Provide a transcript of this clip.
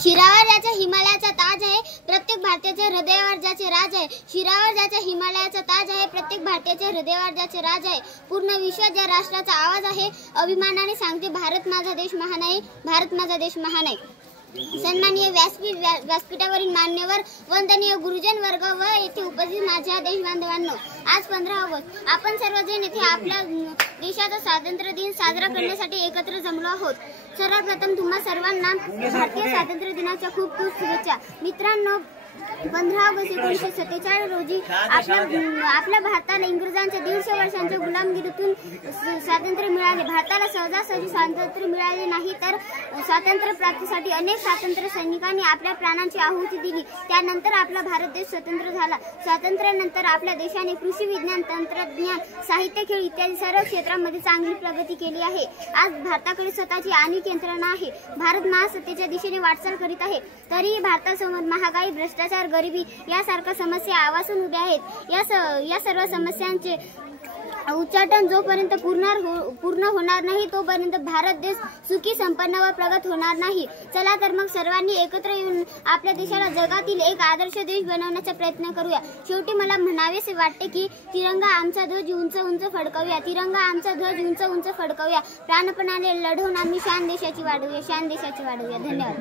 शिरावर ज्याचा हिमालयाचा ताज आहे, प्रत्येक भारतीयाच्या हृदयावर ज्याचे राज आहे. शिरावर ज्याचा हिमालयाचा ताज आहे, प्रत्येक भारतीयाच्या हृदयावर ज्याचे राज आहे. पूर्ण विश्वात ज्या राष्ट्राचा आवाज आहे, अभिमानाने सांगते भारत माझा देश महान आहे, भारत माझा देश महान आहे. सन्माननीय व्यासपीठावरील मान्यवर, वंदनीय गुरुजन वर्ग व येथे उपस्थित माझ्या देश बांधवांनो, आज 15 ऑगस्ट आपण सर्वजण येथे आपल्या देशाचा स्वातंत्र्य दिन साजरा करण्यासाठी एकत्र जमलो आहोत. सर्वप्रथम तुम्हा सर्वांना भारतीय स्वातंत्र्य दिनाच्या खूप खूप शुभेच्छा. मित्रांनो, 15 ऑगस्ट 1947 रोजी आपल्या भारताला इंग्रजांच्या 150 वर्षांच्या गुलामगिरीतून स्वातंत्र्य मिळाले. भारताला सहजासहजी स्वातंत्र्य मिळाले नाही, तर स्वातंत्र्य प्राप्तीसाठी अनेक स्वातंत्र्य सैनिकांनी आपल्या प्राणांची आहुती दिली. त्यानंतर आपला भारत देश स्वतंत्र झाला. स्वातंत्र्यानंतर आपल्या देशाने कृषी, विज्ञान, तंत्रज्ञान, साहित्य, खेळ इत्यादी सर्व क्षेत्रांमध्ये चांगली प्रगती केली आहे. आज भारताकडे स्वतःची अनेक यंत्रणा आहे. भारत महासत्तेच्या दिशेने वाटचाल करीत आहे. तरीही भारतासमोर महागाई, भ्रष्टाचार, गरिबी यासारख्या समस्या आवासून उभ्या आहेत. या सर्व समस्यांचे उच्चाटन जोपर्यंत पूर्ण होणार नाही, तोपर्यंत भारत देश सुखी, संपन्न व प्रगत होणार नाही. चला तर मग सर्वांनी एकत्र येऊन आपल्या देशाला जगातील एक आदर्श देश बनवण्याचा प्रयत्न करूया. शेवटी मला म्हणावेसे वाटते की तिरंगा आमचा ध्वज उंच उंच फडकवूया, तिरंगा आमचा ध्वज उंच उंच फडकवूया. प्राणपणाने लढवून आम्ही शान देशाची वाढवूया, शान देशाची वाढवूया. धन्यवाद.